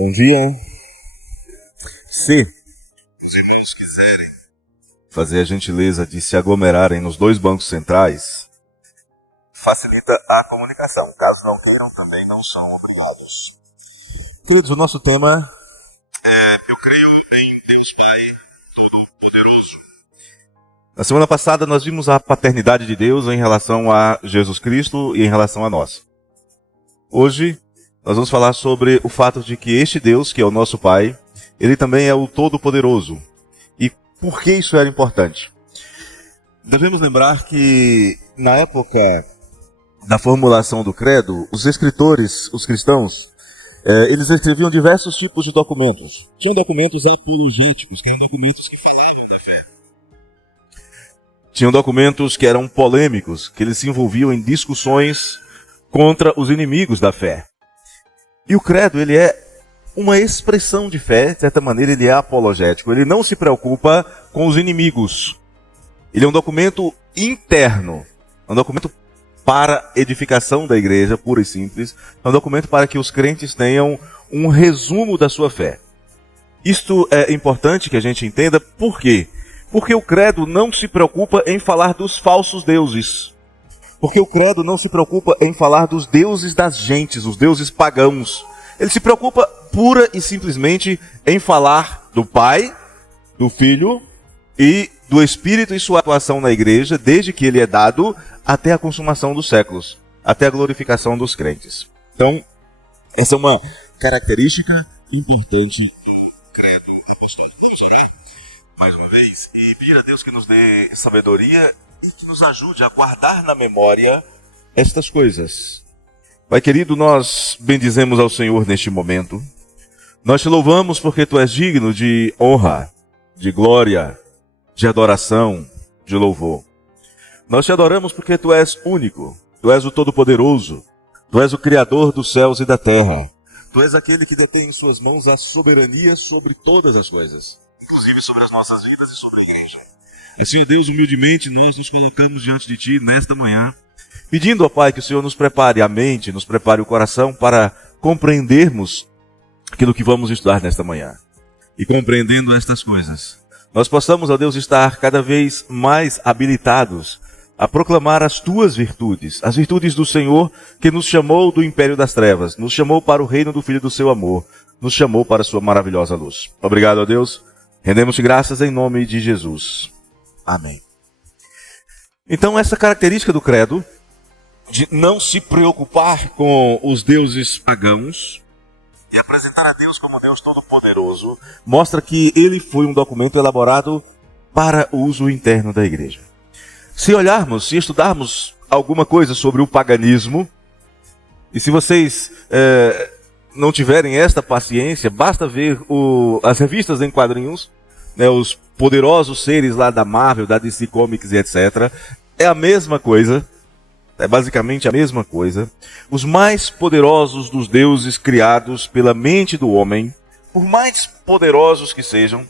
Bom dia. Se os irmãos quiserem fazer a gentileza de se aglomerarem nos dois bancos centrais, facilita a comunicação. Caso não queiram, também não são obrigados. Queridos, o nosso tema Eu creio em Deus Pai Todo-Poderoso. Na semana passada nós vimos a paternidade de Deus em relação a Jesus Cristo e em relação a nós. Hoje nós vamos falar sobre o fato de que este Deus, que é o nosso Pai, Ele também é o Todo-Poderoso. E por que isso era importante? Devemos lembrar que na época da formulação do credo, os escritores, os cristãos, eles escreviam diversos tipos de documentos. Tinham documentos apologéticos, que eram documentos que falavam da fé. Tinham documentos que eram polêmicos, que eles se envolviam em discussões contra os inimigos da fé. E o credo, ele é uma expressão de fé, de certa maneira ele é apologético. Ele não se preocupa com os inimigos. Ele é um documento interno, um documento para edificação da igreja, pura e simples. É um documento para que os crentes tenham um resumo da sua fé. Isto é importante que a gente entenda. Por quê? Porque o credo não se preocupa em falar dos falsos deuses. Porque o credo não se preocupa em falar dos deuses das gentes, os deuses pagãos. Ele se preocupa pura e simplesmente em falar do Pai, do Filho e do Espírito e sua atuação na igreja, desde que ele é dado até a consumação dos séculos, até a glorificação dos crentes. Então, essa é uma característica importante do credo apostólico. Vamos orar mais uma vez e pedir a Deus que nos dê sabedoria e que nos ajude a guardar na memória estas coisas. Pai querido, nós bendizemos ao Senhor neste momento. Nós te louvamos porque Tu és digno de honra, de glória, de adoração, de louvor. Nós te adoramos porque Tu és único, Tu és o Todo-Poderoso, Tu és o Criador dos céus e da terra. Tu és aquele que detém em suas mãos a soberania sobre todas as coisas, inclusive sobre as nossas vidas e sobre a igreja. E, Senhor Deus, humildemente nós nos colocamos diante de Ti nesta manhã, pedindo, ó Pai, que o Senhor nos prepare a mente, nos prepare o coração para compreendermos aquilo que vamos estudar nesta manhã. E compreendendo estas coisas, nós possamos, ó Deus, estar cada vez mais habilitados a proclamar as Tuas virtudes, as virtudes do Senhor que nos chamou do império das trevas, nos chamou para o reino do Filho do Seu amor, nos chamou para a Sua maravilhosa luz. Obrigado, ó Deus. Rendemos-te graças em nome de Jesus. Amém. Então, essa característica do credo, de não se preocupar com os deuses pagãos e apresentar a Deus como Deus Todo-Poderoso, mostra que ele foi um documento elaborado para o uso interno da igreja. Se olharmos, se estudarmos alguma coisa sobre o paganismo, e se vocês não tiverem esta paciência, basta ver as revistas em quadrinhos, os poderosos seres lá da Marvel, da DC Comics e etc. É a mesma coisa. É basicamente a mesma coisa. Os mais poderosos dos deuses criados pela mente do homem, por mais poderosos que sejam,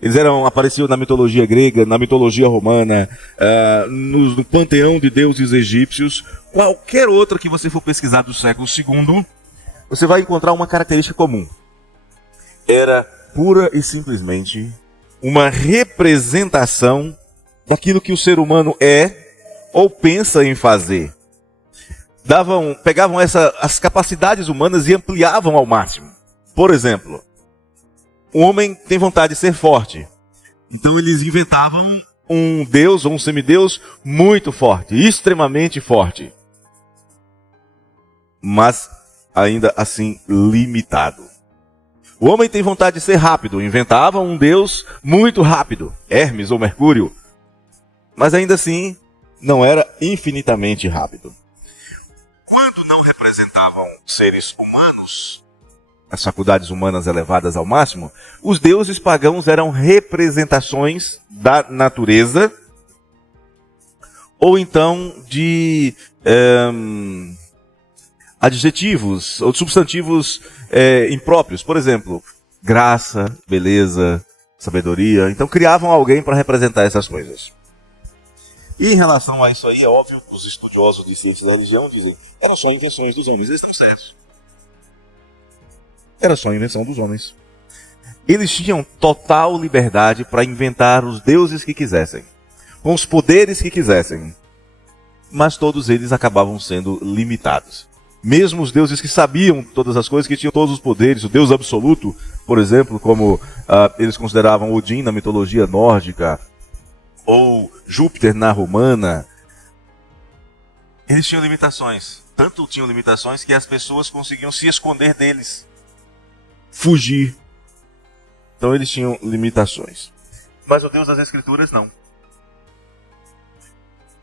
eles apareciam na mitologia grega, na mitologia romana, no panteão de deuses egípcios, qualquer outra que você for pesquisar do século II, você vai encontrar uma característica comum. Era pura e simplesmente uma representação daquilo que o ser humano é ou pensa em fazer. Pegavam as capacidades humanas e ampliavam ao máximo. Por exemplo, o homem tem vontade de ser forte. Então eles inventavam um deus ou um semideus muito forte, extremamente forte. Mas ainda assim limitado. O homem tem vontade de ser rápido. Inventavam um deus muito rápido, Hermes ou Mercúrio. Mas ainda assim não era infinitamente rápido. Quando não representavam seres humanos, as faculdades humanas elevadas ao máximo, os deuses pagãos eram representações da natureza, ou então de adjetivos ou substantivos impróprios. Por exemplo, graça, beleza, sabedoria. Então criavam alguém para representar essas coisas. E em relação a isso aí, é óbvio que os estudiosos de ciência da religião dizem que eram só invenções dos homens, eles estão certos. Era só a invenção dos homens. Eles tinham total liberdade para inventar os deuses que quisessem, com os poderes que quisessem, mas todos eles acabavam sendo limitados. Mesmo os deuses que sabiam todas as coisas, que tinham todos os poderes, o Deus absoluto, por exemplo, como eles consideravam Odin na mitologia nórdica, ou Júpiter na romana, eles tinham limitações. Tanto tinham limitações que as pessoas conseguiam se esconder deles, fugir. Então eles tinham limitações. Mas o Deus das Escrituras não.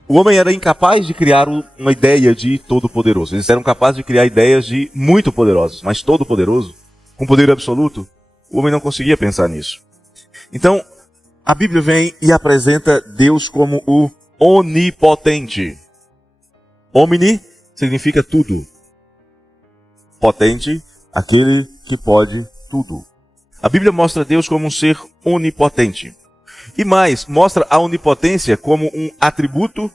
O homem era incapaz de criar uma ideia de todo-poderoso. Eles eram capazes de criar ideias de muito poderosos, mas todo-poderoso, com poder absoluto, o homem não conseguia pensar nisso. Então, a Bíblia vem e apresenta Deus como o onipotente. Omni significa tudo. Potente, aquele que pode tudo. A Bíblia mostra Deus como um ser onipotente. E mais, mostra a onipotência como um atributo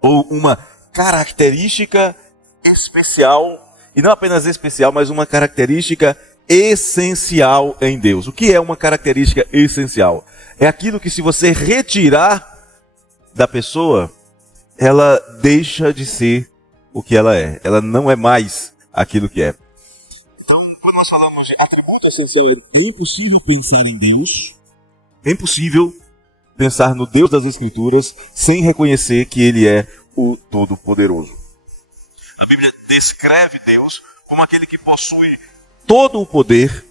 ou uma característica especial, e não apenas especial, mas uma característica essencial em Deus. O que é uma característica essencial? É aquilo que, se você retirar da pessoa, ela deixa de ser o que ela é. Ela não é mais aquilo que é. Então, quando nós falamos de atributo essencial, é impossível pensar em Deus. É impossível pensar no Deus das Escrituras sem reconhecer que Ele é o Todo-Poderoso. A Bíblia descreve Deus como aquele que possui todo o poder,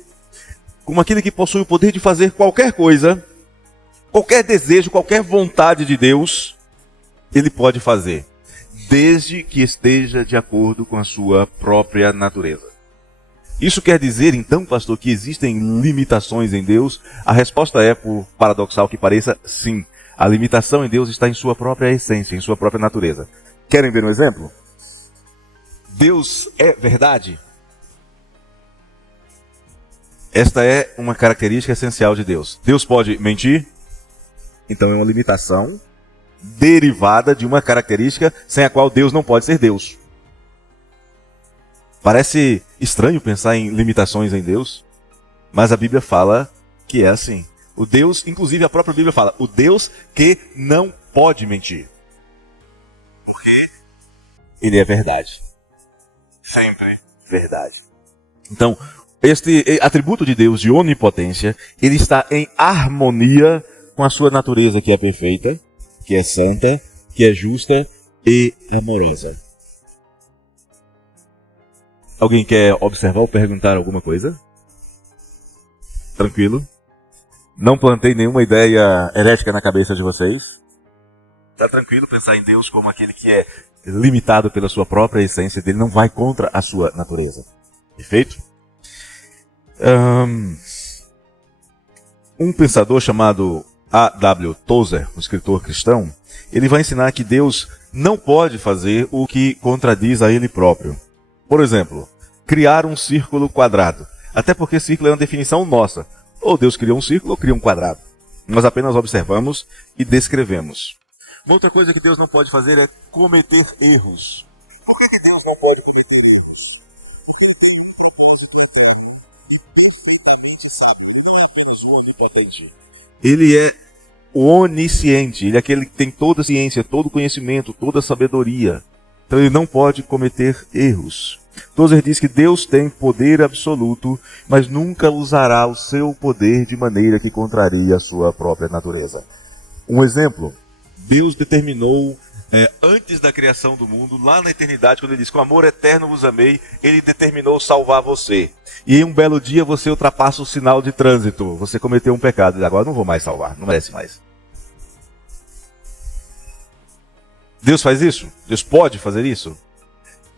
como aquele que possui o poder de fazer qualquer coisa, qualquer desejo, qualquer vontade de Deus, Ele pode fazer, desde que esteja de acordo com a sua própria natureza. Isso quer dizer, então, pastor, que existem limitações em Deus? A resposta é, por paradoxal que pareça, sim. A limitação em Deus está em sua própria essência, em sua própria natureza. Querem ver um exemplo? Deus é verdade? Esta é uma característica essencial de Deus. Deus pode mentir? Então é uma limitação derivada de uma característica sem a qual Deus não pode ser Deus. Parece estranho pensar em limitações em Deus, mas a Bíblia fala que é assim. O Deus, inclusive a própria Bíblia fala, o Deus que não pode mentir. Porque Ele é verdade. Sempre verdade. Então, este atributo de Deus de onipotência, ele está em harmonia com a sua natureza, que é perfeita, que é santa, que é justa e amorosa. Alguém quer observar ou perguntar alguma coisa? Tranquilo? Não plantei nenhuma ideia herética na cabeça de vocês? Está tranquilo pensar em Deus como aquele que é limitado pela sua própria essência, dele não vai contra a sua natureza. Perfeito? Um pensador chamado A.W. Tozer, um escritor cristão, ele vai ensinar que Deus não pode fazer o que contradiz a Ele próprio. Por exemplo, criar um círculo quadrado. Até porque círculo é uma definição nossa. Ou Deus criou um círculo ou criou um quadrado. Nós apenas observamos e descrevemos. Uma outra coisa que Deus não pode fazer é cometer erros. Por que Deus não pode cometer erros? Ele é onisciente. Ele é aquele que tem toda a ciência, todo o conhecimento, toda a sabedoria. Então ele não pode cometer erros. Tozer diz que Deus tem poder absoluto, mas nunca usará o seu poder de maneira que contrarie a sua própria natureza. Um exemplo, Deus determinou, antes da criação do mundo, lá na eternidade, quando ele diz, com amor eterno vos amei, ele determinou salvar você. E em um belo dia você ultrapassa o sinal de trânsito, você cometeu um pecado, e agora não vou mais salvar, não merece mais. Deus faz isso? Deus pode fazer isso?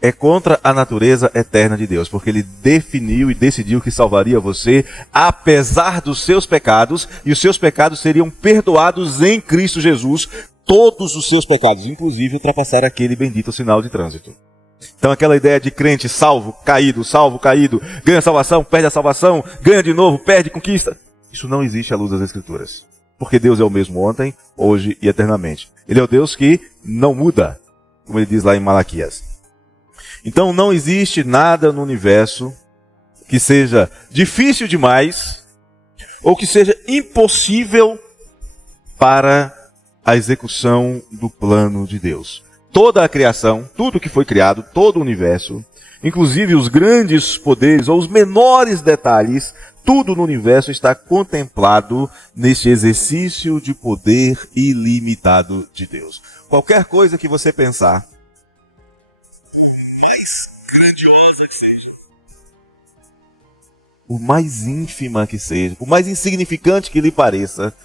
É contra a natureza eterna de Deus, porque Ele definiu e decidiu que salvaria você, apesar dos seus pecados, e os seus pecados seriam perdoados em Cristo Jesus, todos os seus pecados, inclusive ultrapassar aquele bendito sinal de trânsito. Então aquela ideia de crente salvo, caído, ganha a salvação, perde a salvação, ganha de novo, perde, conquista, isso não existe à luz das Escrituras. Porque Deus é o mesmo ontem, hoje e eternamente. Ele é o Deus que não muda, como ele diz lá em Malaquias. Então não existe nada no universo que seja difícil demais ou que seja impossível para a execução do plano de Deus. Toda a criação, tudo que foi criado, todo o universo, inclusive os grandes poderes ou os menores detalhes, tudo no universo está contemplado neste exercício de poder ilimitado de Deus. Qualquer coisa que você pensar, mais grandiosa que seja, por mais ínfima que seja, por mais insignificante que lhe pareça,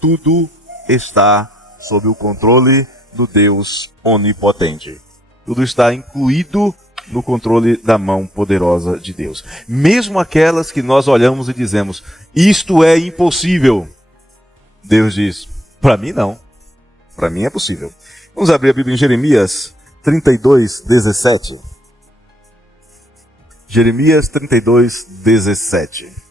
tudo está sob o controle do Deus onipotente. Tudo está incluído no controle da mão poderosa de Deus. Mesmo aquelas que nós olhamos e dizemos, isto é impossível. Deus diz, para mim não. Para mim é possível. Vamos abrir a Bíblia em Jeremias 32:17. Jeremias 32:17.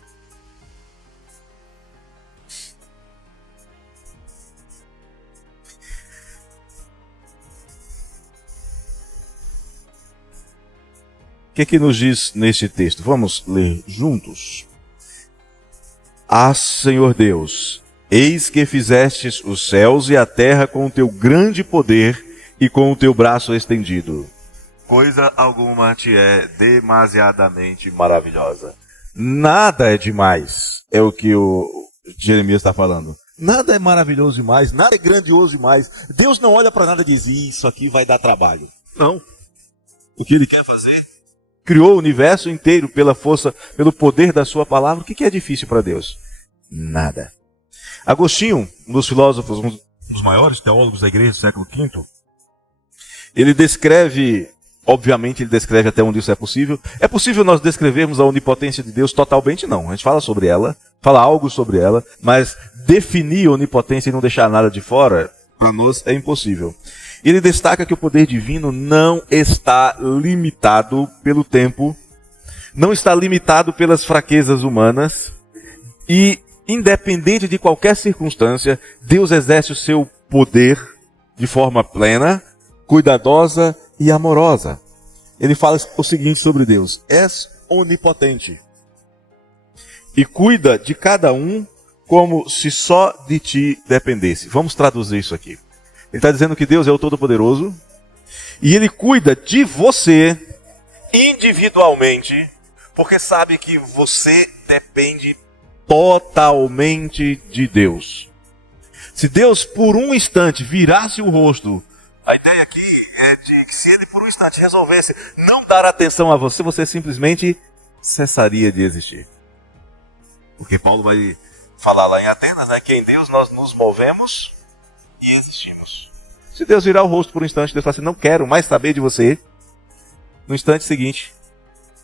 O que nos diz neste texto? Vamos ler juntos. Ah, Senhor Deus, eis que fizestes os céus e a terra com o teu grande poder e com o teu braço estendido. Coisa alguma te é demasiadamente maravilhosa. Nada é demais, é o que o Jeremias está falando. Nada é maravilhoso demais, nada é grandioso demais. Deus não olha para nada e diz, isso aqui vai dar trabalho. Não. O que ele quer fazer? Criou o universo inteiro pela força, pelo poder da sua palavra. O que é difícil para Deus? Nada. Agostinho, um dos filósofos, um dos maiores teólogos da igreja do século V, ele descreve, obviamente ele descreve até onde isso é possível. É possível nós descrevermos a onipotência de Deus totalmente? Não. A gente fala sobre ela, fala algo sobre ela, mas definir a onipotência e não deixar nada de fora, para nós é impossível. Ele destaca que o poder divino não está limitado pelo tempo, não está limitado pelas fraquezas humanas e, independente de qualquer circunstância, Deus exerce o seu poder de forma plena, cuidadosa e amorosa. Ele fala o seguinte sobre Deus: és onipotente e cuida de cada um como se só de ti dependesse. Vamos traduzir isso aqui. Ele está dizendo que Deus é o Todo-Poderoso e Ele cuida de você individualmente, porque sabe que você depende totalmente de Deus. Se Deus por um instante virasse o rosto, a ideia aqui é de que se Ele por um instante resolvesse não dar atenção a você, você simplesmente cessaria de existir. Porque Paulo vai falar lá em Atenas, né, que em Deus nós nos movemos e existimos. Se Deus virar o rosto por um instante, Deus fala assim, não quero mais saber de você. No instante seguinte,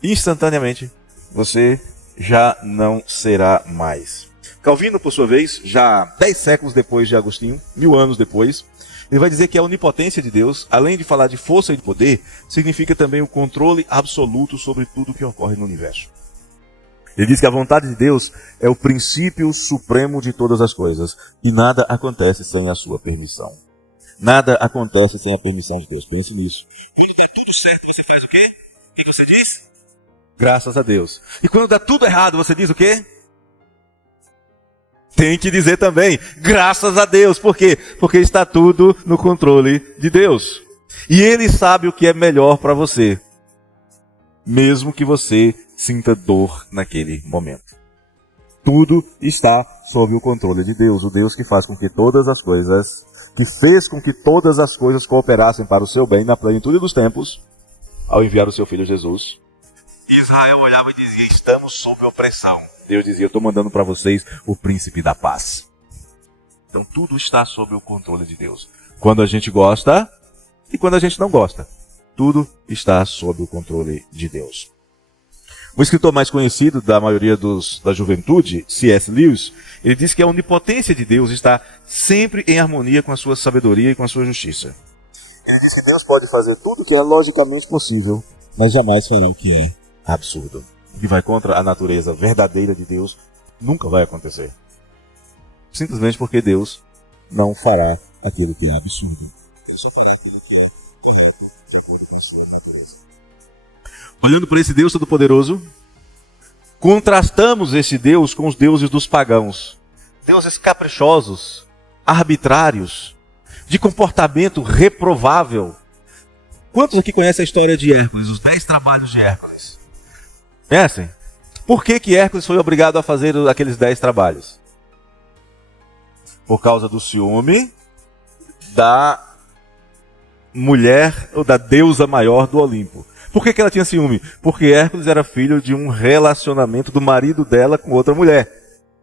instantaneamente, você já não será mais. Calvino, por sua vez, já 10 séculos depois de Agostinho, 1000 anos depois, ele vai dizer que a onipotência de Deus, além de falar de força e de poder, significa também o controle absoluto sobre tudo que ocorre no universo. Ele diz que a vontade de Deus é o princípio supremo de todas as coisas, e nada acontece sem a sua permissão. Nada acontece sem a permissão de Deus. Pense nisso. Quando dá tudo certo, você faz o quê? O que você diz? Graças a Deus. E quando dá tudo errado, você diz o quê? Tem que dizer também, graças a Deus. Por quê? Porque está tudo no controle de Deus. E Ele sabe o que é melhor para você, mesmo que você sinta dor naquele momento. Tudo está sob o controle de Deus, o Deus que faz com que todas as coisas, que fez com que todas as coisas cooperassem para o seu bem na plenitude dos tempos, ao enviar o seu filho Jesus. Israel olhava e dizia, estamos sob opressão. Deus dizia, eu estou mandando para vocês o príncipe da paz. Então tudo está sob o controle de Deus. Quando a gente gosta e quando a gente não gosta. Tudo está sob o controle de Deus. O escritor mais conhecido da maioria da juventude, C.S. Lewis, ele diz que a onipotência de Deus está sempre em harmonia com a sua sabedoria e com a sua justiça. Ele diz que Deus pode fazer tudo que é logicamente possível, mas jamais fará o que é absurdo. O que vai contra a natureza verdadeira de Deus nunca vai acontecer. Simplesmente porque Deus não fará aquilo que é absurdo. Deus só fará aquilo que é correto de acordo com a sua natureza. Olhando para esse Deus Todo-Poderoso, contrastamos esse Deus com os deuses dos pagãos. Deuses caprichosos, arbitrários, de comportamento reprovável. Quantos aqui conhecem a história de Hércules, os 10 trabalhos de Hércules? Conhecem? Por que Hércules foi obrigado a fazer aqueles 10 trabalhos? Por causa do ciúme da mulher ou da deusa maior do Olimpo. Por que ela tinha ciúme? Porque Hércules era filho de um relacionamento do marido dela com outra mulher.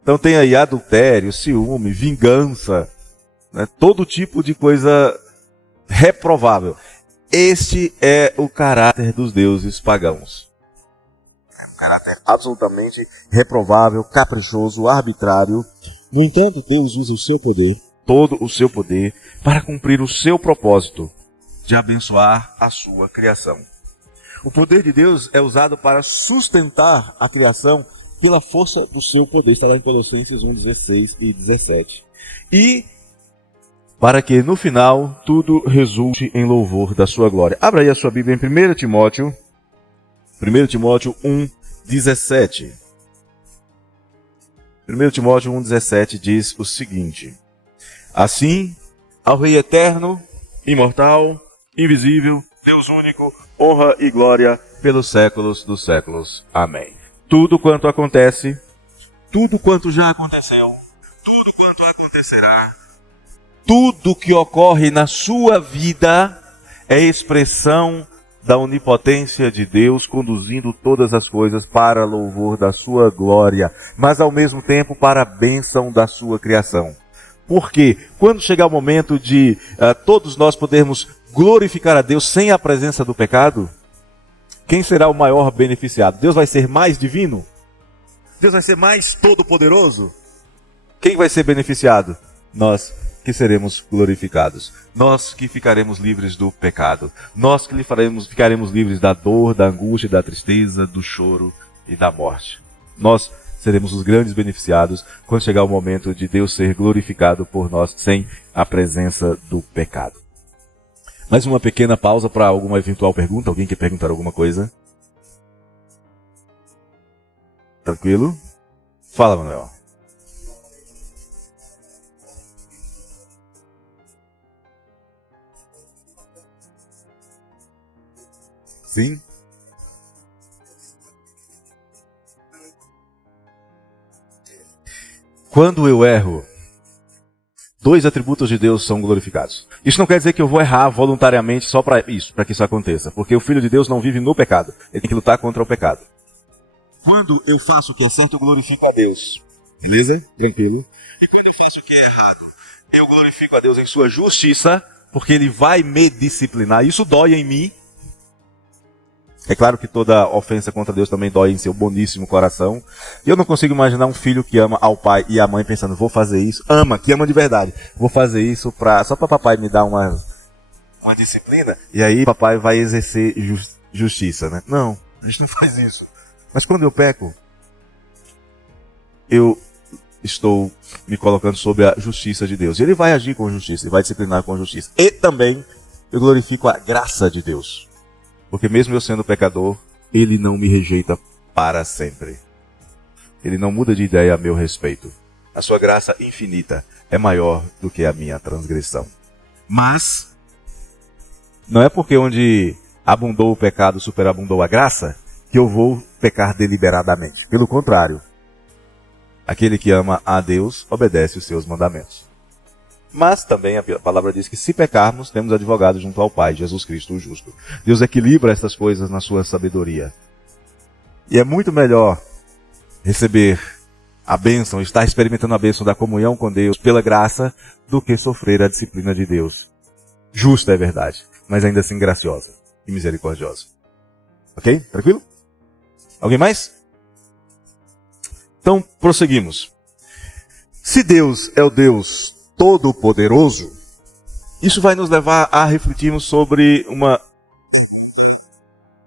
Então tem aí adultério, ciúme, vingança, né? Todo tipo de coisa reprovável. Este é o caráter dos deuses pagãos. Um caráter absolutamente reprovável, caprichoso, arbitrário. No entanto, Deus usa o seu poder, todo o seu poder, para cumprir o seu propósito de abençoar a sua criação. O poder de Deus é usado para sustentar a criação pela força do seu poder. Está lá em Colossenses 1, 16 e 17. E para que no final tudo resulte em louvor da sua glória. Abra aí a sua Bíblia em 1 Timóteo 1, 17. 1 Timóteo 1, 17 diz o seguinte: assim, ao Rei eterno, imortal, invisível, Deus único, honra e glória pelos séculos dos séculos. Amém. Tudo quanto acontece, tudo quanto já aconteceu, tudo quanto acontecerá, tudo que ocorre na sua vida é expressão da onipotência de Deus, conduzindo todas as coisas para louvor da sua glória, mas ao mesmo tempo para a bênção da sua criação. Porque quando chegar o momento de todos nós podermos glorificar a Deus sem a presença do pecado, quem será o maior beneficiado? Deus vai ser mais divino? Deus vai ser mais todo-poderoso? Quem vai ser beneficiado? Nós que seremos glorificados. Nós que ficaremos livres do pecado. Nós que ficaremos livres da dor, da angústia, da tristeza, do choro e da morte. Nós seremos os grandes beneficiados quando chegar o momento de Deus ser glorificado por nós sem a presença do pecado. Mais uma pequena pausa para alguma eventual pergunta. Alguém quer perguntar alguma coisa? Tranquilo? Fala, Manuel. Sim? Quando eu erro, 2 atributos de Deus são glorificados. Isso não quer dizer que eu vou errar voluntariamente só para isso, para que isso aconteça. Porque o Filho de Deus não vive no pecado. Ele tem que lutar contra o pecado. Quando eu faço o que é certo, eu glorifico a Deus. Beleza? Tranquilo. E quando eu faço o que é errado, eu glorifico a Deus em sua justiça, porque Ele vai me disciplinar. Isso dói em mim. É claro que toda ofensa contra Deus também dói em seu boníssimo coração. E eu não consigo imaginar um filho que ama ao pai e à mãe pensando, vou fazer isso. Que ama de verdade. Vou fazer isso só para papai me dar uma disciplina. E aí papai vai exercer justiça, né? Não, a gente não faz isso. Mas quando eu peco, eu estou me colocando sob a justiça de Deus. E Ele vai agir com justiça, Ele vai disciplinar com justiça. E também eu glorifico a graça de Deus. Porque mesmo eu sendo pecador, Ele não me rejeita para sempre. Ele não muda de ideia a meu respeito. A sua graça infinita é maior do que a minha transgressão. Mas, não é porque onde abundou o pecado, superabundou a graça, que eu vou pecar deliberadamente. Pelo contrário, aquele que ama a Deus, obedece os seus mandamentos. Mas também a palavra diz que se pecarmos, temos advogado junto ao Pai, Jesus Cristo o justo. Deus equilibra estas coisas na sua sabedoria. E é muito melhor receber a bênção, estar experimentando a bênção da comunhão com Deus pela graça, do que sofrer a disciplina de Deus. Justa é verdade, mas ainda assim graciosa e misericordiosa. Ok? Tranquilo? Alguém mais? Então, prosseguimos. Se Deus é o Deus Todo-Poderoso, isso vai nos levar a refletirmos sobre uma...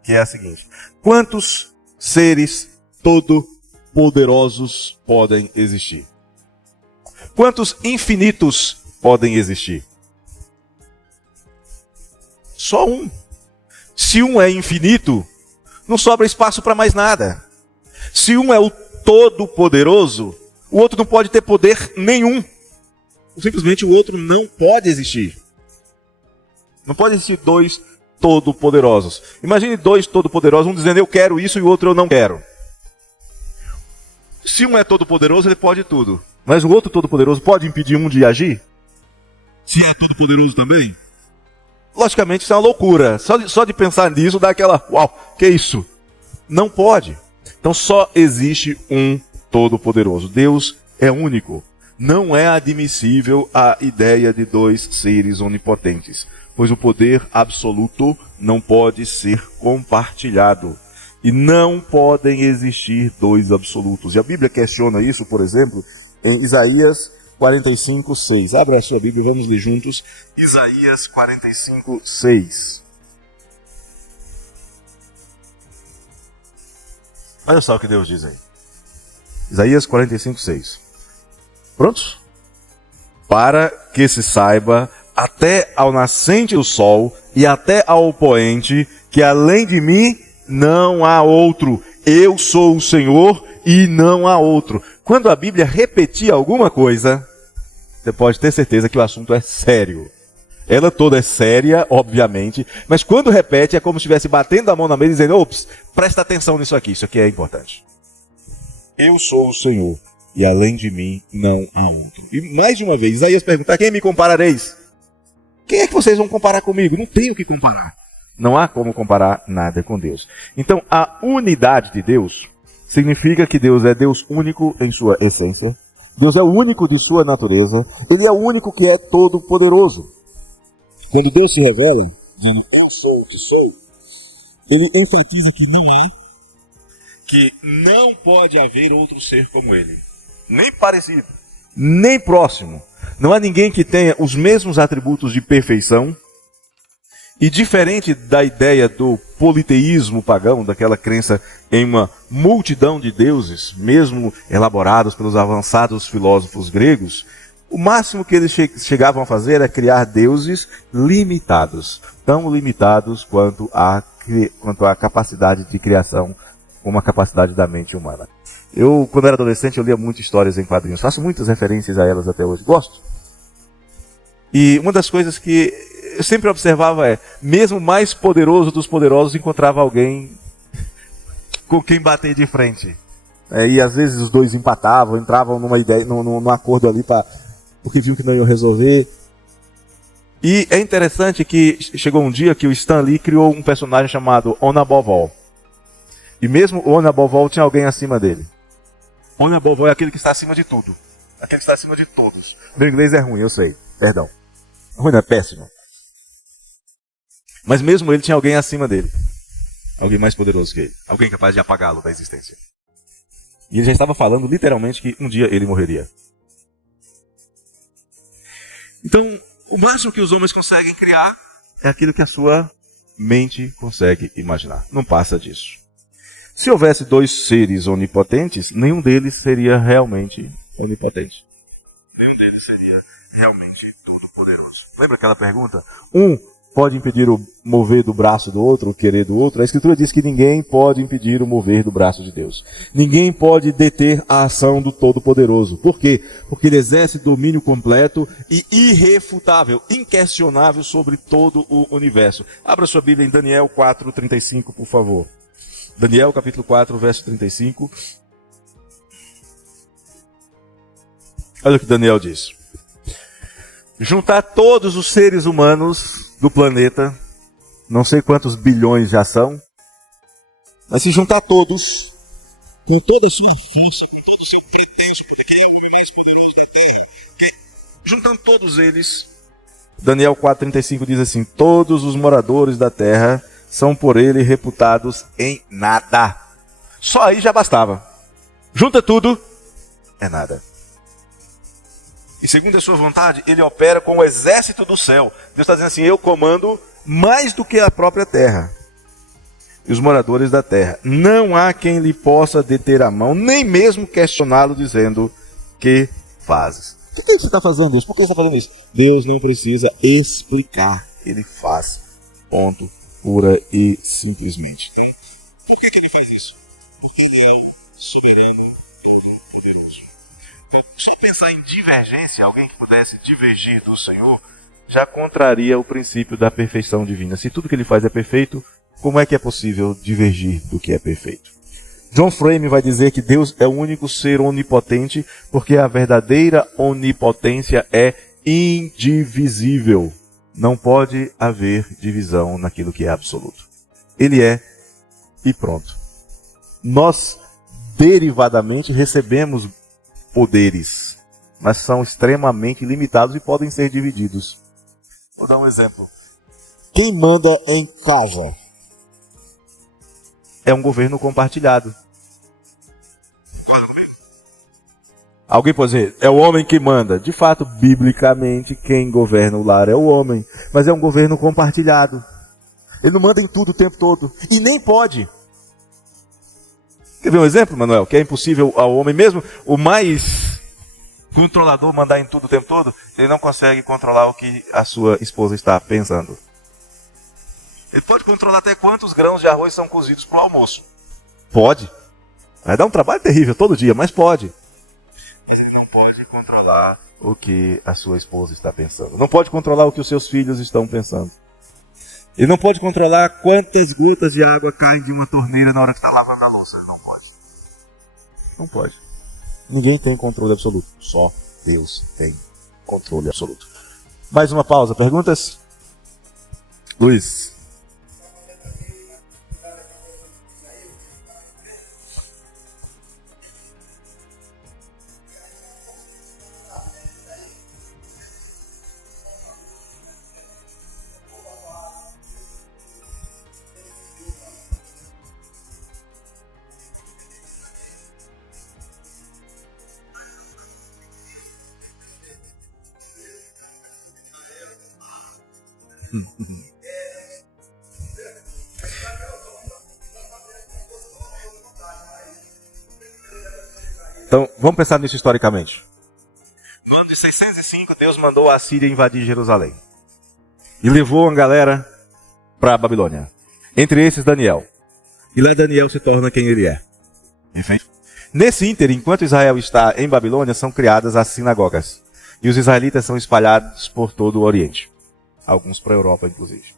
que é a seguinte: quantos seres todo-poderosos podem existir? Quantos infinitos podem existir? Só um. Se um é infinito, não sobra espaço para mais nada. Se um é o Todo-Poderoso, o outro não pode ter poder nenhum. Simplesmente o outro não pode existir. Não pode existir dois Todo-Poderosos. Imagine dois Todo-Poderosos, um dizendo eu quero isso e o outro eu não quero. Se um é Todo-Poderoso, ele pode tudo. Mas o outro Todo-Poderoso pode impedir um de agir? Se é Todo-Poderoso também? Logicamente isso é uma loucura. Só de pensar nisso dá aquela, uau, que isso? Não pode. Então só existe um Todo-Poderoso. Deus é único. Não é admissível a ideia de dois seres onipotentes, pois o poder absoluto não pode ser compartilhado. E não podem existir dois absolutos. E a Bíblia questiona isso, por exemplo, em Isaías 45, 6. Abra a sua Bíblia e vamos ler juntos. Isaías 45, 6. Olha só o que Deus diz aí. Isaías 45, 6. Prontos? Para que se saiba até ao nascente do sol e até ao poente que além de mim não há outro. Eu sou o Senhor e não há outro. Quando a Bíblia repetir alguma coisa, você pode ter certeza que o assunto é sério. Ela toda é séria, obviamente, mas quando repete é como se estivesse batendo a mão na mesa e dizendo, ops, presta atenção nisso aqui é importante. Eu sou o Senhor e além de mim não há outro. E mais de uma vez, Isaías pergunta, quem me comparareis? Quem é que vocês vão comparar comigo? Não tenho o que comparar. Não há como comparar nada com Deus. Então, a unidade de Deus significa que Deus é Deus único em sua essência. Deus é o único de sua natureza. Ele é o único que é todo-poderoso. Quando Deus se revela, dizendo, eu sou o que sou, ele enfatiza que não pode haver outro ser como ele. Nem parecido, nem próximo. Não há ninguém que tenha os mesmos atributos de perfeição. E diferente da ideia do politeísmo pagão, daquela crença em uma multidão de deuses, mesmo elaborados pelos avançados filósofos gregos, o máximo que eles chegavam a fazer era criar deuses limitados, tão limitados quanto a capacidade de criação, como a capacidade da mente humana. Eu, quando era adolescente, eu lia muitas histórias em quadrinhos, faço muitas referências a elas até hoje, gosto. E uma das coisas que eu sempre observava é, mesmo o mais poderoso dos poderosos encontrava alguém com quem bater de frente. E às vezes os dois empatavam, entravam numa ideia, num acordo ali porque viam que não iam resolver. E é interessante que chegou um dia que o Stan Lee criou um personagem chamado On Above All. E mesmo o On Above All tinha alguém acima dele. On Above All é aquele que está acima de tudo. Aquele que está acima de todos. Meu inglês é ruim, eu sei. Perdão. Ruim não, é péssimo. Mas mesmo ele tinha alguém acima dele. Alguém mais poderoso que ele. Alguém capaz de apagá-lo da existência. E ele já estava falando literalmente que um dia ele morreria. Então, o máximo que os homens conseguem criar é aquilo que a sua mente consegue imaginar. Não passa disso. Se houvesse dois seres onipotentes, nenhum deles seria realmente onipotente. Nenhum deles seria realmente todo-poderoso. Lembra aquela pergunta? Um pode impedir o mover do braço do outro, o querer do outro? A Escritura diz que ninguém pode impedir o mover do braço de Deus. Ninguém pode deter a ação do Todo-Poderoso. Por quê? Porque ele exerce domínio completo e irrefutável, inquestionável sobre todo o universo. Abra sua Bíblia em Daniel 4:35, por favor. Daniel capítulo 4, verso 35. Olha o que Daniel diz. Juntar todos os seres humanos do planeta, não sei quantos bilhões já são, mas se juntar todos, com toda a sua força, com todo o seu pretexto, porque é o homem mais poderoso da Terra, juntando todos eles, Daniel 4:35 diz assim, todos os moradores da terra são por ele reputados em nada. Só aí já bastava. Junta tudo, é nada. E segundo a sua vontade, ele opera com o exército do céu. Deus está dizendo assim, eu comando mais do que a própria terra. E os moradores da terra. Não há quem lhe possa deter a mão, nem mesmo questioná-lo dizendo, que fazes? O que você está fazendo, Deus? Por que você está fazendo isso? Deus não precisa explicar. Ele faz. Ponto. Pura e simplesmente. Então, por que ele faz isso? Porque ele é o soberano, todo-poderoso. Então, só pensar em divergência, alguém que pudesse divergir do Senhor, já contraria o princípio da perfeição divina. Se tudo que ele faz é perfeito, como é que é possível divergir do que é perfeito? John Frame vai dizer que Deus é o único ser onipotente, porque a verdadeira onipotência é indivisível. Não pode haver divisão naquilo que é absoluto. Ele é e pronto. Nós, derivadamente, recebemos poderes, mas são extremamente limitados e podem ser divididos. Vou dar um exemplo. Quem manda em casa? É um governo compartilhado. Alguém pode dizer, é o homem que manda. De fato, biblicamente, quem governa o lar é o homem. Mas é um governo compartilhado. Ele não manda em tudo o tempo todo. E nem pode. Quer ver um exemplo, Manuel? Que é impossível ao homem mesmo, o mais controlador mandar em tudo o tempo todo, ele não consegue controlar o que a sua esposa está pensando. Ele pode controlar até quantos grãos de arroz são cozidos para o almoço. Pode. Vai dar um trabalho terrível todo dia, mas pode. Mas ele não pode controlar o que a sua esposa está pensando. Não pode controlar o que os seus filhos estão pensando. Ele não pode controlar quantas gotas de água caem de uma torneira na hora que está lavando a louça. Ele não pode. Não pode. Ninguém tem controle absoluto. Só Deus tem controle absoluto. Mais uma pausa. Perguntas? Luiz. Então, vamos pensar nisso historicamente. No ano de 605, Deus mandou a Assíria invadir Jerusalém. E levou uma galera para a Babilônia. Entre esses, Daniel. E lá Daniel se torna quem ele é. Perfeito? Nesse ínter, enquanto Israel está em Babilônia, são criadas as sinagogas. E os israelitas são espalhados por todo o Oriente. Alguns para a Europa, inclusive.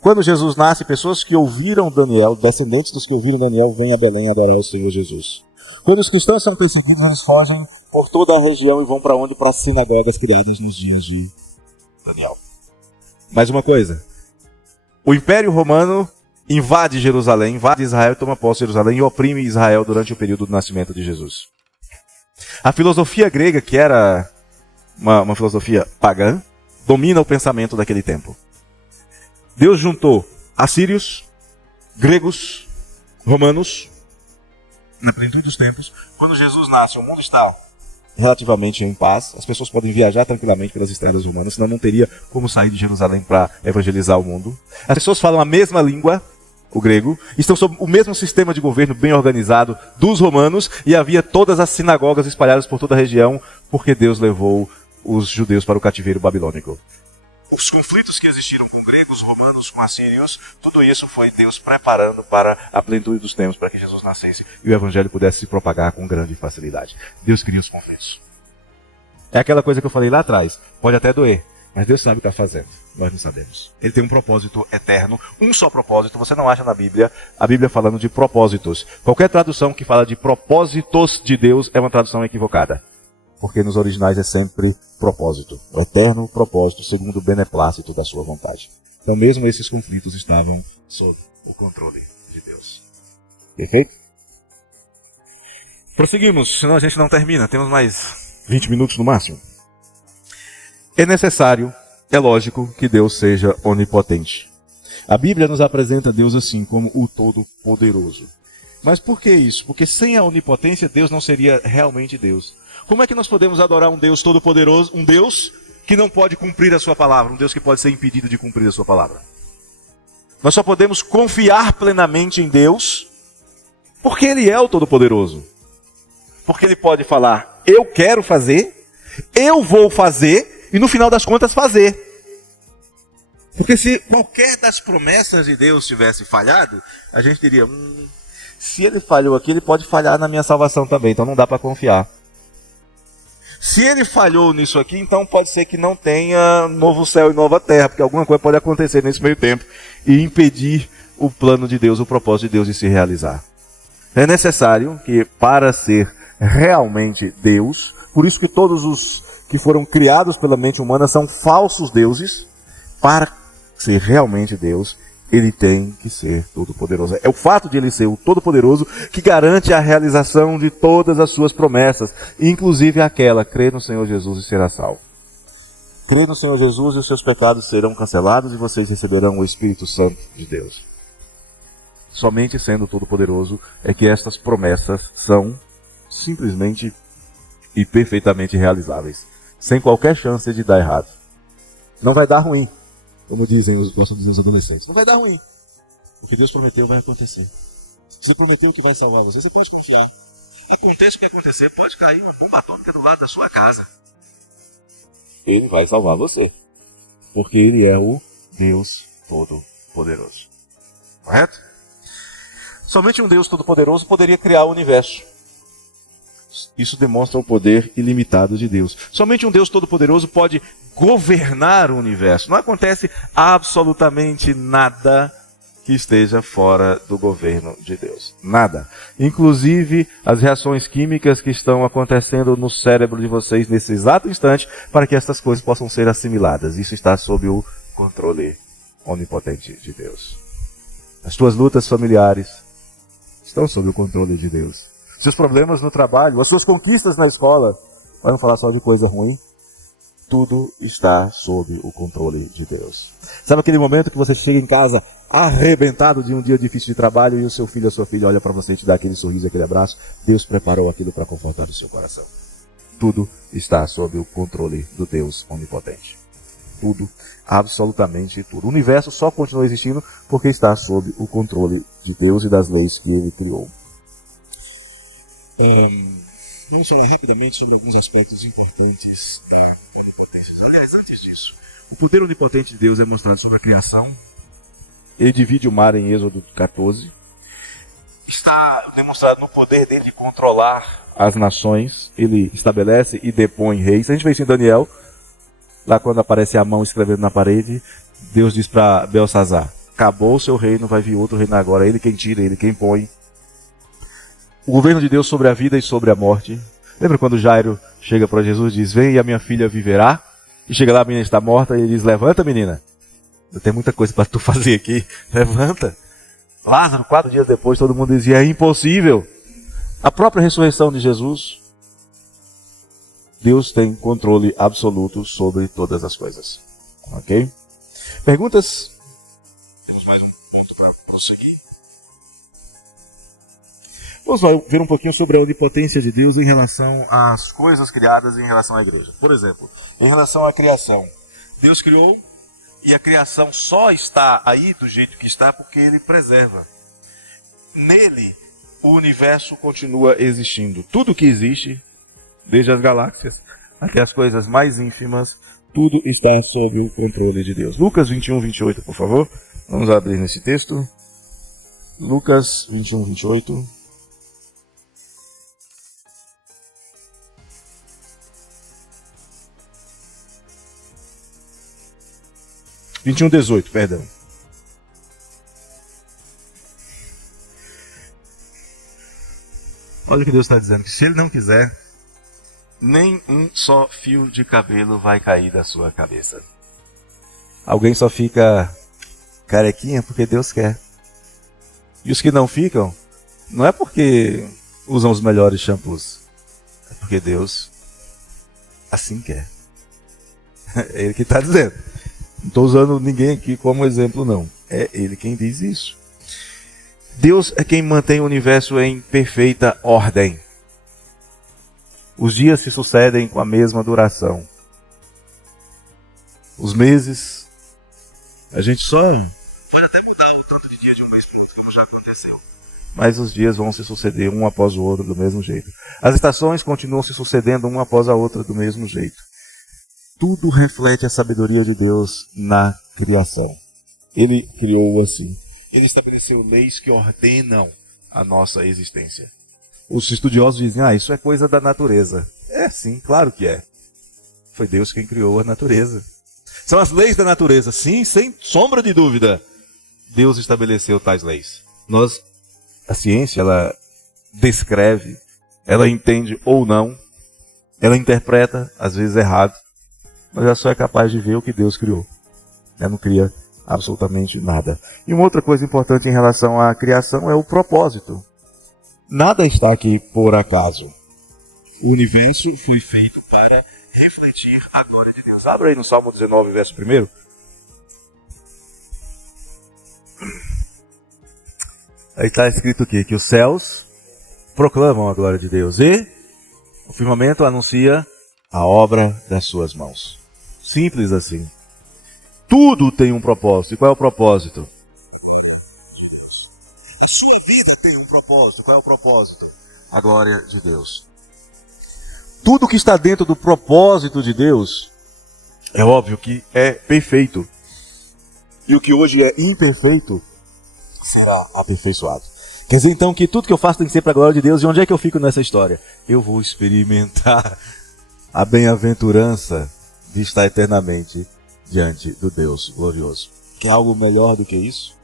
Quando Jesus nasce, pessoas que ouviram Daniel, descendentes dos que ouviram Daniel, vêm a Belém adorar o Senhor Jesus. Quando os cristãos são perseguidos, eles fogem por toda a região e vão para onde? Para as sinagogas criadas nos dias de Daniel. Mais uma coisa. O Império Romano invade Jerusalém, invade Israel, toma posse de Jerusalém e oprime Israel durante o período do nascimento de Jesus. A filosofia grega, que era uma filosofia pagã, domina o pensamento daquele tempo. Deus juntou assírios, gregos, romanos, na plenitude dos tempos. Quando Jesus nasce, o mundo está relativamente em paz. As pessoas podem viajar tranquilamente pelas estradas romanas, senão não teria como sair de Jerusalém para evangelizar o mundo. As pessoas falam a mesma língua, o grego, estão sob o mesmo sistema de governo bem organizado dos romanos, e havia todas as sinagogas espalhadas por toda a região, porque Deus levou os judeus para o cativeiro babilônico. Os conflitos que existiram com gregos, romanos, com assírios, tudo isso foi Deus preparando para a plenitude dos tempos, para que Jesus nascesse e o evangelho pudesse se propagar com grande facilidade. Deus cria os conflitos. É aquela coisa que eu falei lá atrás, pode até doer, mas Deus sabe o que está fazendo, nós não sabemos. Ele tem um propósito eterno, um só propósito, você não acha na Bíblia, a Bíblia falando de propósitos. Qualquer tradução que fala de propósitos de Deus é uma tradução equivocada. Porque nos originais é sempre propósito. O eterno propósito, segundo o beneplácito da sua vontade. Então mesmo esses conflitos estavam sob o controle de Deus. Perfeito? Prosseguimos, senão a gente não termina. Temos mais 20 minutos no máximo. É necessário, é lógico, que Deus seja onipotente. A Bíblia nos apresenta Deus assim, como o Todo-Poderoso. Mas por que isso? Porque sem a onipotência, Deus não seria realmente Deus. Como é que nós podemos adorar um Deus todo-poderoso, um Deus que não pode cumprir a sua palavra, um Deus que pode ser impedido de cumprir a sua palavra? Nós só podemos confiar plenamente em Deus porque Ele é o Todo-Poderoso. Porque Ele pode falar, eu quero fazer, eu vou fazer, e no final das contas fazer. Porque se qualquer das promessas de Deus tivesse falhado, a gente diria, Se ele falhou aqui, ele pode falhar na minha salvação também, então não dá para confiar. Se ele falhou nisso aqui, então pode ser que não tenha novo céu e nova terra, porque alguma coisa pode acontecer nesse meio tempo e impedir o plano de Deus, o propósito de Deus de se realizar. É necessário que, para ser realmente Deus, por isso que todos os que foram criados pela mente humana são falsos deuses, para ser realmente Deus, ele tem que ser todo-poderoso. É o fato de ele ser o todo-poderoso que garante a realização de todas as suas promessas, inclusive aquela, crer no Senhor Jesus e será salvo. Crer no Senhor Jesus e os seus pecados serão cancelados e vocês receberão o Espírito Santo de Deus. Somente sendo todo-poderoso é que estas promessas são simplesmente e perfeitamente realizáveis, sem qualquer chance de dar errado. Não vai dar ruim, como gostam de dizer os adolescentes. Não vai dar ruim. O que Deus prometeu vai acontecer. Se Ele prometeu que vai salvar você pode confiar. Aconteça o que acontecer, pode cair uma bomba atômica do lado da sua casa. Ele vai salvar você. Porque Ele é o Deus Todo-Poderoso. Correto? Somente um Deus Todo-Poderoso poderia criar o universo. Isso demonstra o poder ilimitado de Deus. Somente um Deus Todo-Poderoso pode governar o universo. Não acontece absolutamente nada que esteja fora do governo de Deus. Nada. Inclusive as reações químicas que estão acontecendo no cérebro de vocês nesse exato instante, para que estas coisas possam ser assimiladas. Isso está sob o controle onipotente de Deus. As tuas lutas familiares estão sob o controle de Deus. Seus problemas no trabalho, as suas conquistas na escola, vamos falar só de coisa ruim, tudo está sob o controle de Deus. Sabe aquele momento que você chega em casa arrebentado de um dia difícil de trabalho e o seu filho ou a sua filha olha para você e te dá aquele sorriso, aquele abraço? Deus preparou aquilo para confortar o seu coração. Tudo está sob o controle do Deus onipotente. Tudo, absolutamente tudo. O universo só continua existindo porque está sob o controle de Deus e das leis que Ele criou. Vamos falar rapidamente sobre alguns aspectos importantes da onipotência. Aliás, antes disso, o poder onipotente de Deus é mostrado sobre a criação. Ele divide o mar em Êxodo 14. Está demonstrado no poder dele de controlar as nações. Ele estabelece e depõe reis. A gente vê isso em Daniel. Lá quando aparece a mão escrevendo na parede, Deus diz para Belsazar: acabou o seu reino, vai vir outro reino agora. Ele quem tira, ele quem põe. O governo de Deus sobre a vida e sobre a morte. Lembra quando Jairo chega para Jesus e diz: vem e a minha filha viverá? E chega lá, a menina está morta, e ele diz: levanta, menina. Eu tenho muita coisa para tu fazer aqui. Levanta. Lázaro, 4 dias depois, todo mundo dizia: é impossível. A própria ressurreição de Jesus, Deus tem controle absoluto sobre todas as coisas. Ok? Perguntas? Temos mais um ponto para prosseguir. Vamos ver um pouquinho sobre a onipotência de Deus em relação às coisas criadas e em relação à igreja. Por exemplo, em relação à criação. Deus criou e a criação só está aí do jeito que está porque Ele preserva. Nele, o universo continua existindo. Tudo que existe, desde as galáxias até as coisas mais ínfimas, tudo está sob o controle de Deus. Lucas 21, 28, por favor. Vamos abrir nesse texto. Lucas 21, 28. 21:18, perdão. Olha o que Deus está dizendo, que se Ele não quiser, nem um só fio de cabelo vai cair da sua cabeça. Alguém só fica carequinha porque Deus quer. E os que não ficam, não é porque usam os melhores shampoos, é porque Deus assim quer. É Ele que está dizendo. Não estou usando ninguém aqui como exemplo, não. É Ele quem diz isso. Deus é quem mantém o universo em perfeita ordem. Os dias se sucedem com a mesma duração. Os meses, a gente só pode até mudar o tanto de dia de um mês para outro, como já aconteceu. Mas os dias vão se suceder um após o outro do mesmo jeito. As estações continuam se sucedendo uma após a outra do mesmo jeito. Tudo reflete a sabedoria de Deus na criação. Ele criou assim. Ele estabeleceu leis que ordenam a nossa existência. Os estudiosos dizem, isso é coisa da natureza. É, sim, claro que é. Foi Deus quem criou a natureza. São as leis da natureza, sim, sem sombra de dúvida. Deus estabeleceu tais leis. A ciência, ela descreve, ela entende ou não, ela interpreta, às vezes errado, mas ela só é capaz de ver o que Deus criou. Ela não cria absolutamente nada. E uma outra coisa importante em relação à criação é o propósito. Nada está aqui por acaso. O universo foi feito para refletir a glória de Deus. Abra aí no Salmo 19, verso 1. Aí está escrito aqui que os céus proclamam a glória de Deus e o firmamento anuncia a obra das suas mãos. Simples assim. Tudo tem um propósito. E qual é o propósito? A sua vida tem um propósito. Qual é o propósito? A glória de Deus. Tudo que está dentro do propósito de Deus é óbvio que é perfeito. E o que hoje é imperfeito será aperfeiçoado. Quer dizer então que tudo que eu faço tem que ser para a glória de Deus. E onde é que eu fico nessa história? Eu vou experimentar a bem-aventurança de estar eternamente diante do Deus glorioso. Quer algo melhor do que isso?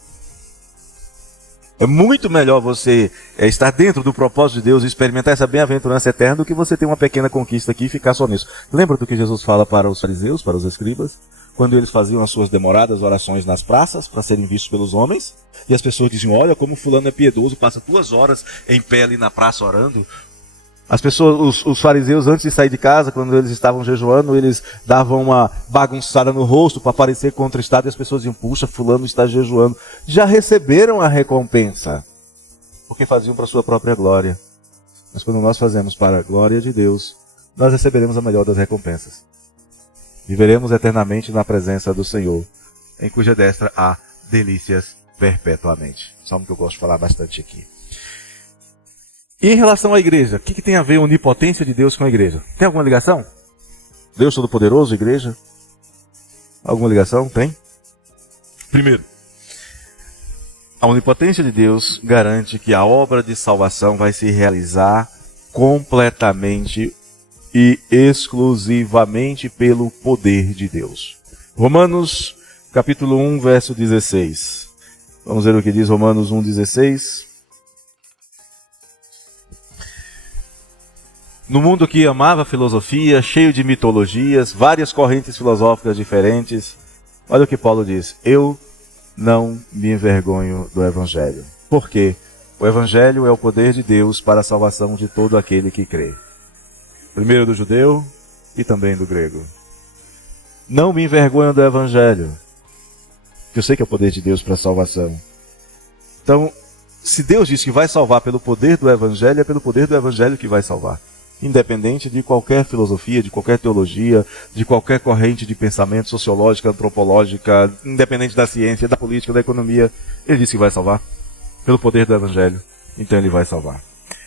É muito melhor você estar dentro do propósito de Deus e experimentar essa bem-aventurança eterna do que você ter uma pequena conquista aqui e ficar só nisso. Lembra do que Jesus fala para os fariseus, para os escribas? Quando eles faziam as suas demoradas orações nas praças para serem vistos pelos homens, e as pessoas diziam, olha como fulano é piedoso, passa 2 horas em pé ali na praça orando. As pessoas, os fariseus, antes de sair de casa, quando eles estavam jejuando, eles davam uma bagunçada no rosto para parecer contristado, e as pessoas diziam, puxa, fulano está jejuando. Já receberam a recompensa, porque faziam para a sua própria glória. Mas quando nós fazemos para a glória de Deus, nós receberemos a melhor das recompensas. Viveremos eternamente na presença do Senhor, em cuja destra há delícias perpetuamente. Salmo que eu gosto de falar bastante aqui. E em relação à igreja, o que tem a ver a onipotência de Deus com a igreja? Tem alguma ligação? Deus Todo-Poderoso, igreja? Alguma ligação? Tem? Primeiro, a onipotência de Deus garante que a obra de salvação vai se realizar completamente e exclusivamente pelo poder de Deus. Romanos, capítulo 1, verso 16. Vamos ver o que diz Romanos 1, 16. No mundo que amava filosofia, cheio de mitologias, várias correntes filosóficas diferentes, olha o que Paulo diz: eu não me envergonho do Evangelho. Por quê? O Evangelho é o poder de Deus para a salvação de todo aquele que crê. Primeiro do judeu e também do grego. Não me envergonho do Evangelho, que eu sei que é o poder de Deus para a salvação. Então, se Deus diz que vai salvar pelo poder do Evangelho, é pelo poder do Evangelho que vai salvar. Independente de qualquer filosofia, de qualquer teologia, de qualquer corrente de pensamento sociológica, antropológica, independente da ciência, da política, da economia, ele diz que vai salvar pelo poder do Evangelho, então ele vai salvar.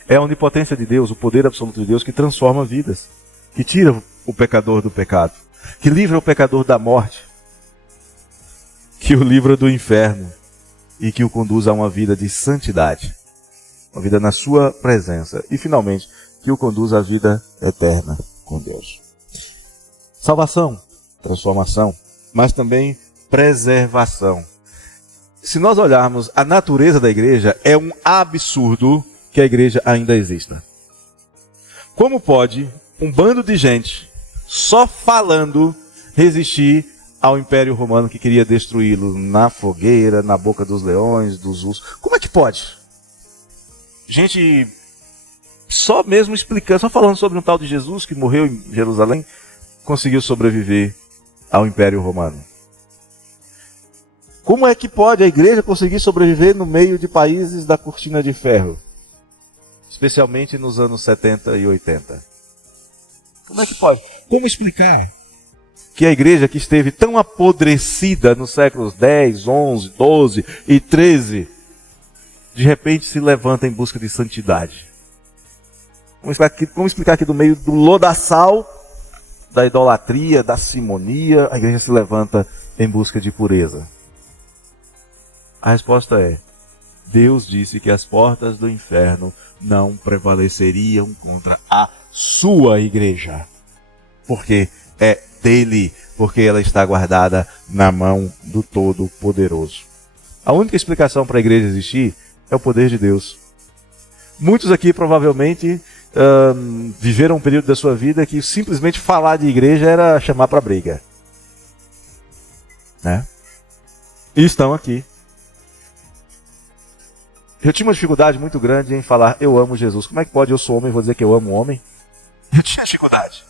É a onipotência de Deus, o poder absoluto de Deus que transforma vidas, que tira o pecador do pecado, que livra o pecador da morte, que o livra do inferno e que o conduz a uma vida de santidade, uma vida na sua presença e, finalmente, que o conduz à vida eterna com Deus. Salvação, transformação, mas também preservação. Se nós olharmos a natureza da igreja, é um absurdo que a igreja ainda exista. Como pode um bando de gente, só falando, resistir ao Império Romano que queria destruí-lo na fogueira, na boca dos leões, dos ursos? Como é que pode? Gente, só mesmo explicando, só falando sobre um tal de Jesus que morreu em Jerusalém, conseguiu sobreviver ao Império Romano. Como é que pode a igreja conseguir sobreviver no meio de países da cortina de ferro? Especialmente nos anos 70 e 80. Como é que pode? Como explicar que a igreja que esteve tão apodrecida nos séculos 10, 11, 12 e 13, de repente se levanta em busca de santidade? Como explicar que do meio do lodaçal, da idolatria, da simonia, a igreja se levanta em busca de pureza? A resposta é: Deus disse que as portas do inferno não prevaleceriam contra a sua igreja. Porque é dele, porque ela está guardada na mão do Todo-Poderoso. A única explicação para a igreja existir é o poder de Deus. Muitos aqui provavelmente viveram um período da sua vida que simplesmente falar de igreja era chamar para briga. Né? E estão aqui. Eu tinha uma dificuldade muito grande em falar eu amo Jesus. Como é que pode eu sou homem e vou dizer que eu amo homem? Eu tinha dificuldade.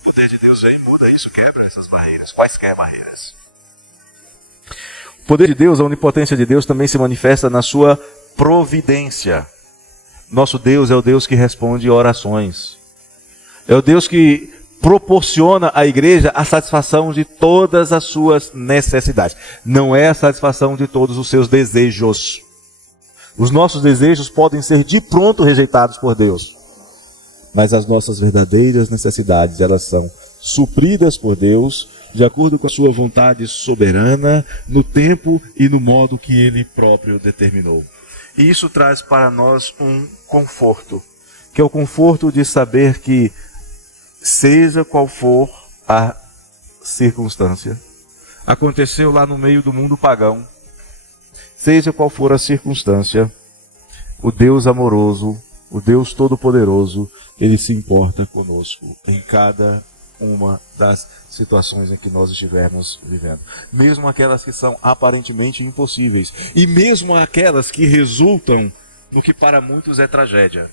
O poder de Deus vem, muda isso, quebra essas barreiras. Quaisquer barreiras. O poder de Deus, a onipotência de Deus também se manifesta na sua providência. Nosso Deus é o Deus que responde orações. É o Deus que proporciona à igreja a satisfação de todas as suas necessidades. Não é a satisfação de todos os seus desejos. Os nossos desejos podem ser de pronto rejeitados por Deus. Mas as nossas verdadeiras necessidades, elas são supridas por Deus, de acordo com a sua vontade soberana, no tempo e no modo que Ele próprio determinou. E isso traz para nós um conforto, que é o conforto de saber que, seja qual for a circunstância, aconteceu lá no meio do mundo pagão, seja qual for a circunstância, o Deus amoroso, o Deus todo-poderoso, Ele se importa conosco em cada uma das situações em que nós estivermos vivendo. Mesmo aquelas que são aparentemente impossíveis, e mesmo aquelas que resultam no que para muitos é tragédia.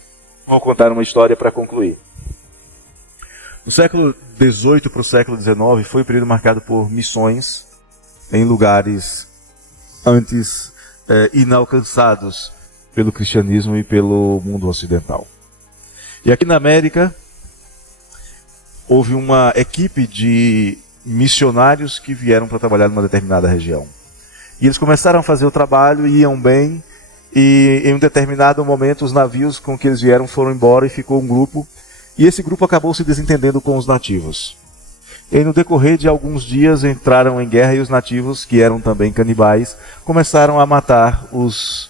Vou contar uma história para concluir. O século XVIII para o século XIX foi um período marcado por missões em lugares antes inalcançados pelo cristianismo e pelo mundo ocidental. E aqui na América houve uma equipe de missionários que vieram para trabalhar numa determinada região. E eles começaram a fazer o trabalho, iam bem, e em um determinado momento os navios com que eles vieram foram embora e ficou um grupo. E esse grupo acabou se desentendendo com os nativos. E no decorrer de alguns dias entraram em guerra e os nativos, que eram também canibais, começaram a matar os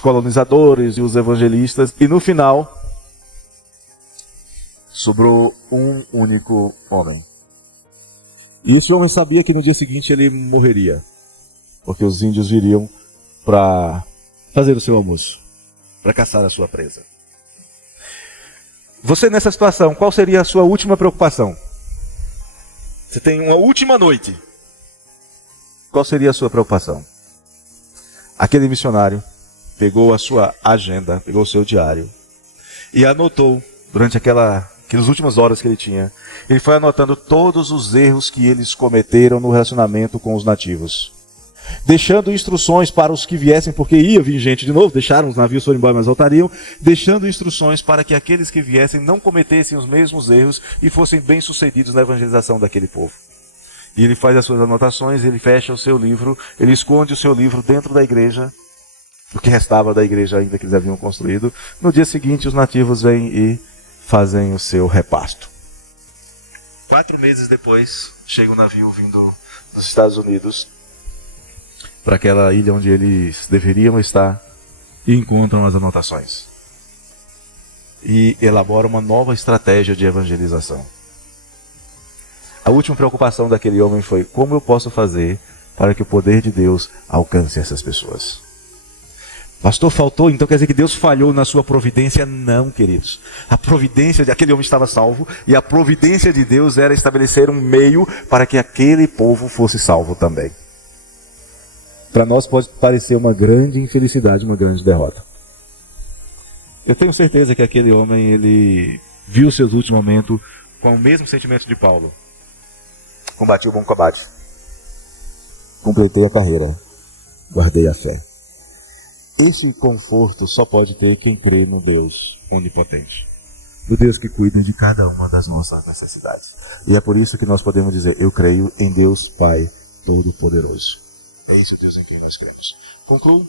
colonizadores e os evangelistas. E no final, sobrou um único homem. E esse homem sabia que no dia seguinte ele morreria, porque os índios viriam para fazer o seu almoço, para caçar a sua presa. Você nessa situação, qual seria a sua última preocupação? Você tem uma última noite. Qual seria a sua preocupação? Aquele missionário pegou a sua agenda, pegou o seu diário e anotou, durante aquelas últimas horas que ele tinha, ele foi anotando todos os erros que eles cometeram no relacionamento com os nativos. Deixando instruções para os que viessem, porque ia vir gente de novo, deixaram os navios, foram embora, mas voltariam, deixando instruções para que aqueles que viessem não cometessem os mesmos erros e fossem bem-sucedidos na evangelização daquele povo. E ele faz as suas anotações, ele fecha o seu livro, ele esconde o seu livro dentro da igreja, o que restava da igreja ainda que eles haviam construído. No dia seguinte, os nativos vêm e fazem o seu repasto. 4 meses depois, chega um navio vindo dos Estados Unidos para aquela ilha onde eles deveriam estar e encontram as anotações. E elabora uma nova estratégia de evangelização. A última preocupação daquele homem foi: como eu posso fazer para que o poder de Deus alcance essas pessoas? Pastor, faltou, então quer dizer que Deus falhou na sua providência? Não, queridos. A providência de aquele homem estava salvo e a providência de Deus era estabelecer um meio para que aquele povo fosse salvo também. Para nós pode parecer uma grande infelicidade, uma grande derrota. Eu tenho certeza que aquele homem, ele viu seus últimos momentos com o mesmo sentimento de Paulo. Combati o bom combate. Completei a carreira. Guardei a fé. Esse conforto só pode ter quem crê no Deus onipotente. No Deus que cuida de cada uma das nossas necessidades. E é por isso que nós podemos dizer: eu creio em Deus Pai Todo-Poderoso. É esse o Deus em quem nós cremos. Concluo